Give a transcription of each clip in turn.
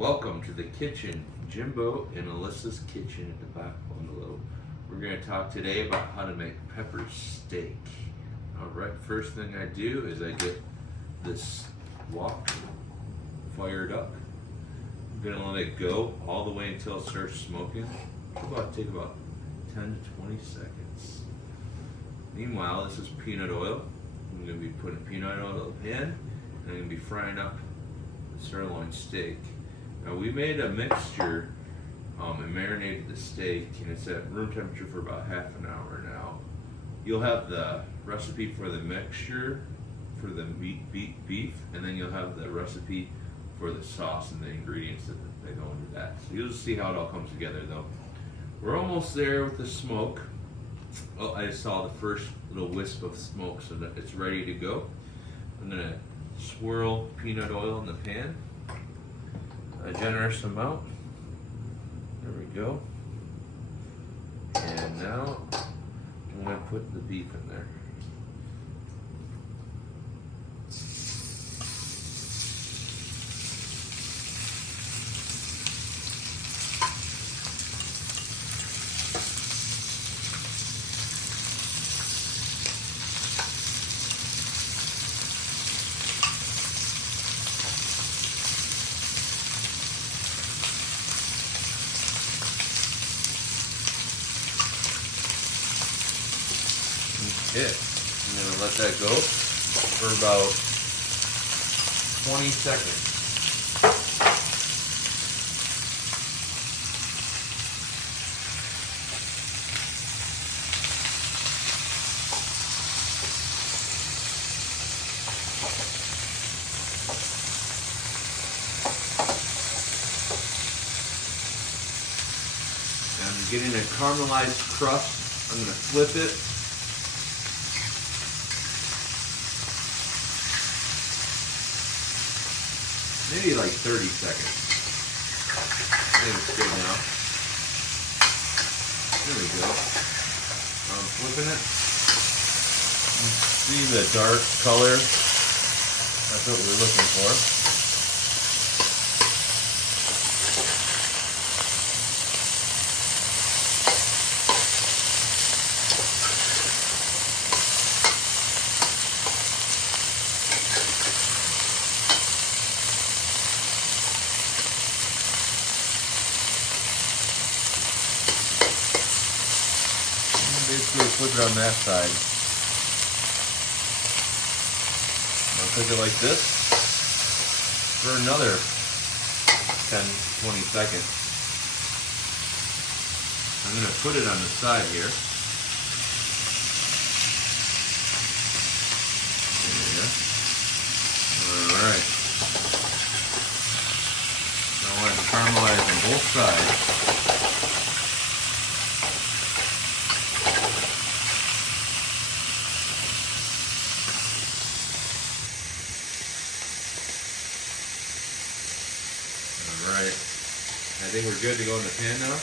Welcome to the kitchen, Jimbo and Alyssa's kitchen at the Back Bungalow. We're going to talk today about how to make pepper steak. Alright, first thing I do is I get this wok fired up. I'm going to let it go all the way until it starts smoking. Take about 10 to 20 seconds. Meanwhile, this is peanut oil. I'm going to be putting peanut oil in the pan, and I'm going to be frying up the sirloin steak. Now we made a mixture and marinated the steak, and it's at room temperature for about half an hour now. You'll have the recipe for the mixture for the beef, and then you'll have the recipe for the sauce and the ingredients that go into that. So you'll just see how it all comes together though. We're almost there with the smoke. Oh, I just saw the first little wisp of smoke, so that it's ready to go. I'm gonna swirl peanut oil in the pan. A generous amount. There we go. And now I'm going to put the beef in there. Okay, I'm going to let that go for about 20 seconds. I'm getting a caramelized crust. I'm going to flip it. Maybe like 30 seconds. I think it's good now. There we go. I'm flipping it. You see the dark color? That's what we're looking for. Basically flip it on that side. I'll cook it like this for another 10-20 seconds. I'm going to put it on the side here. Alright. I want it to caramelize on both sides. Alright, I think we're good to go in the pan now.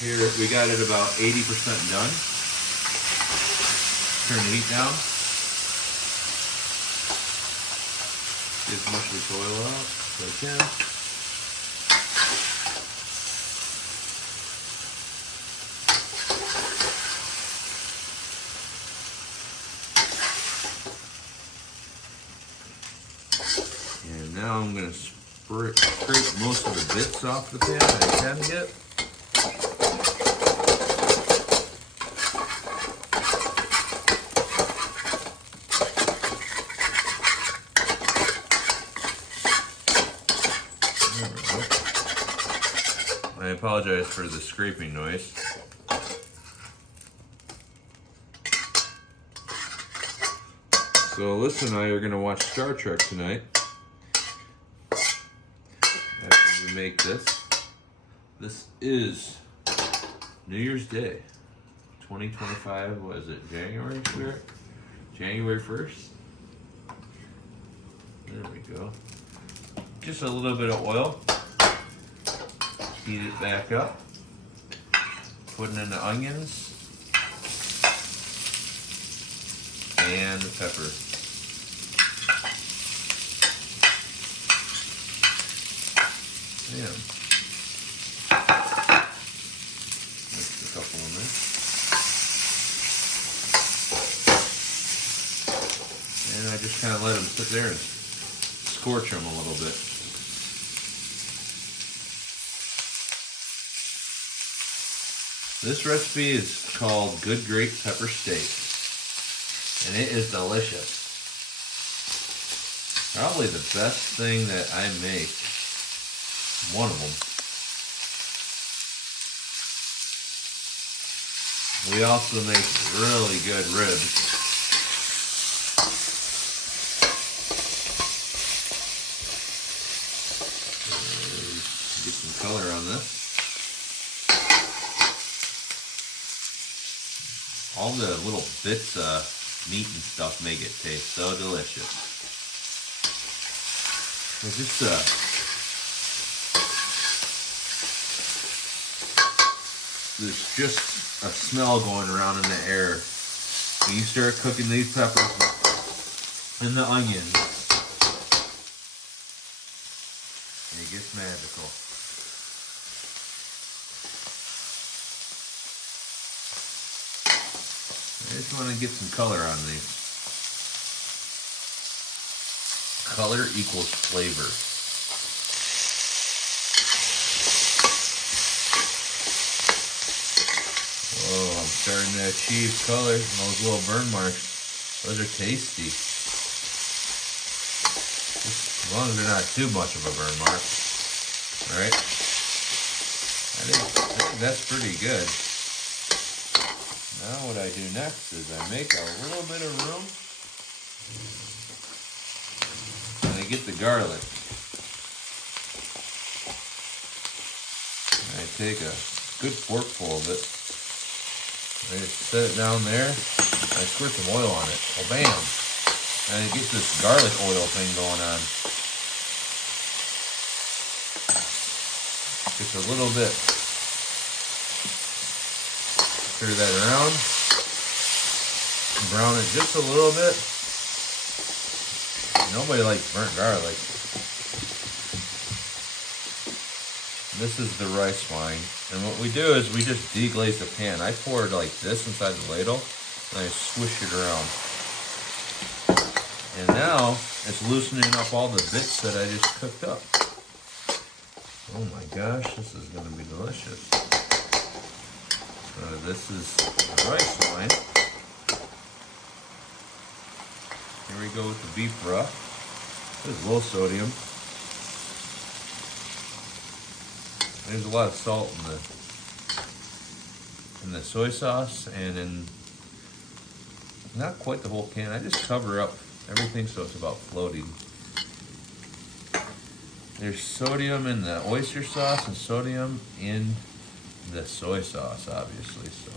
Here, we got it about 80% done. Turn the heat down. Get as much of this oil out as I can. And now I'm going to scrape most of the bits off the pan that I can get. There we go. I apologize for the scraping noise. So Alyssa and I are going to watch Star Trek tonight. After we make this. This is New Year's Day, 2025. What is it? January 1st. There we go. Just a little bit of oil. Heat it back up. Putting in the onions and the pepper. bam. Mix a couple in there. And I just kind of let them sit there and scorch them a little bit. This recipe is called Good Great Pepper Steak, and it is delicious. Probably the best thing that I make, one of them. We also make really good ribs. Get some color on this. All the little bits of meat and stuff make it taste so delicious. It's just there's just a smell going around in the air. When you start cooking these peppers and the onions, it gets magical. I just want to get some color on these. Color equals flavor. Oh, I'm starting to achieve color. Those little burn marks, those are tasty. As long as they're not too much of a burn mark, right? I think that's pretty good. Now what I do next is I make a little bit of room and I get the garlic. And I take a good forkful of it. I just set it down there and I squirt some oil on it. Oh, bam! And it gets this garlic oil thing going on. Just a little bit. Stir that around, brown it just a little bit. Nobody likes burnt garlic. This is the rice wine, and what we do is we just deglaze the pan. I pour it like this inside the ladle, and I swish it around. And now it's loosening up all the bits that I just cooked up. Oh my gosh, this is going to be delicious. This is the rice wine. Here we go with the beef broth. This is low sodium. There's a lot of salt in the soy sauce and in not quite the whole can. I just cover up everything so it's about floating. There's sodium in the oyster sauce and sodium in the soy sauce, obviously. So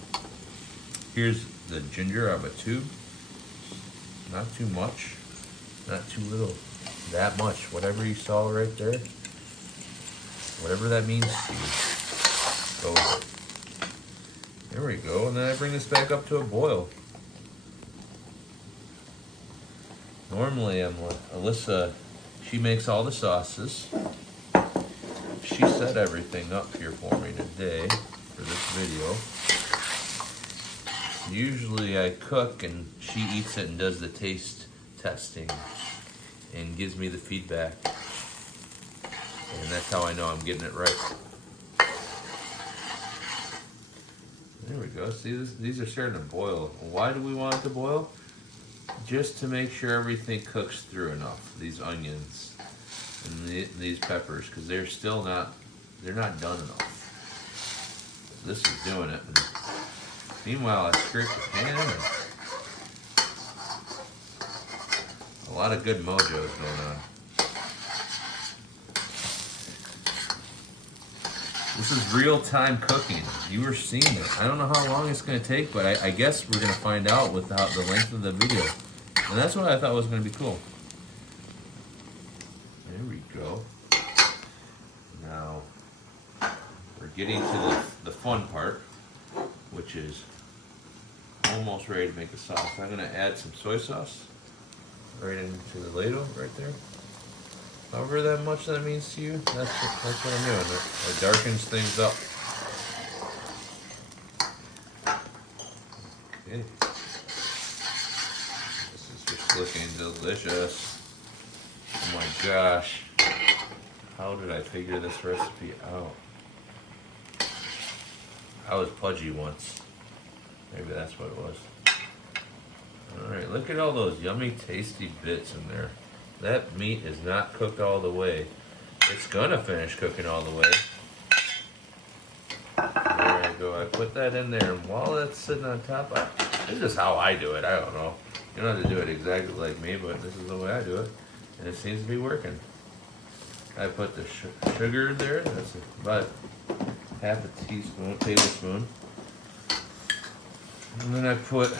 here's the ginger out of a tube. Not too much, not too little. That much, whatever you saw right there, whatever that means to you. So there we go, and then I bring this back up to a boil. Normally, Alyssa, she makes all the sauces. She set everything up here for me today for this video. Usually I cook and she eats it and does the taste testing and gives me the feedback. And that's how I know I'm getting it right. There we go. See, these are starting to boil. Why do we want it to boil? Just to make sure everything cooks through enough. These onions and these peppers, because they're not done enough. This is doing it. And meanwhile, I scrape the pan and a lot of good mojo is going on. This is real-time cooking. You were seeing it. I don't know how long it's going to take, but I guess we're going to find out without the length of the video. And that's what I thought was going to be cool. There we go. Now, we're getting to the fun part, which is almost ready to make the sauce. I'm going to add some soy sauce right into the ladle right there. However that much that means to you, that's what I'm doing. It darkens things up. Okay. This is just looking delicious. Oh my gosh. How did I figure this recipe out? I was pudgy once. Maybe that's what it was. Alright, look at all those yummy, tasty bits in there. That meat is not cooked all the way. It's gonna finish cooking all the way. There I go. I put that in there, and while that's sitting on top, this is how I do it. I don't know. You don't have to do it exactly like me, but this is the way I do it, and it seems to be working. I put the sugar in there. That's about half a tablespoon. And then I put,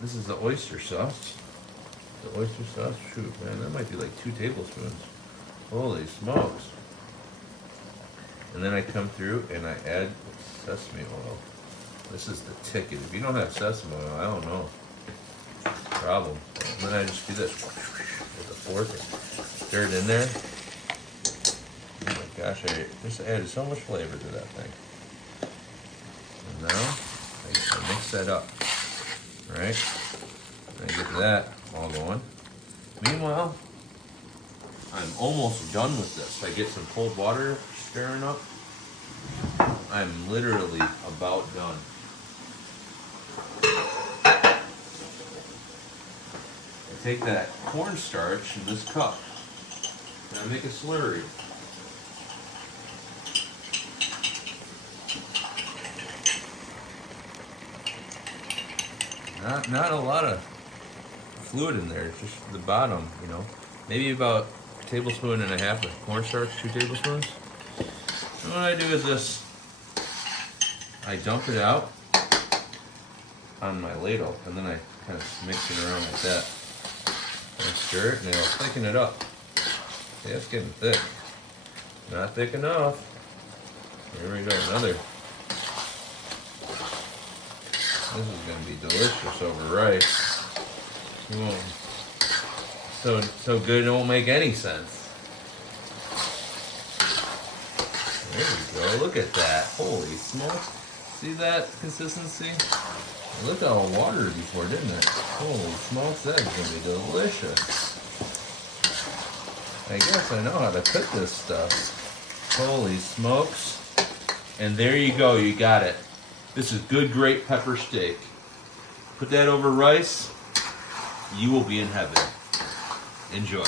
this is the oyster sauce. The oyster sauce, shoot, man, that might be like 2 tablespoons. Holy smokes. And then I come through and I add sesame oil. This is the ticket. If you don't have sesame oil, I don't know. Problem. And then I just do this with a fork and stir it in there. Oh my gosh, I just added so much flavor to that thing. And now I mix that up. Alright? And I get that all going. Meanwhile, I'm almost done with this. I get some cold water stirring up. I'm literally about done. I take that cornstarch in this cup and I make a slurry. Not a lot of fluid in there, it's just the bottom, you know. Maybe about a tablespoon and a half of cornstarch, 2 tablespoons. And what I do is this, I dump it out on my ladle, and then I kind of mix it around like that. And stir it, and it'll thicken it up. See, it's getting thick. Not thick enough. Here we go, another. This is going to be delicious over rice. You won't, so good it won't make any sense. There we go. Look at that. Holy smokes. See that consistency? Look how watery before, didn't it? Holy smokes, that is going to be delicious. I guess I know how to cook this stuff. Holy smokes. And there you go. You got it. This is good, great pepper steak. Put that over rice. You will be in heaven. Enjoy.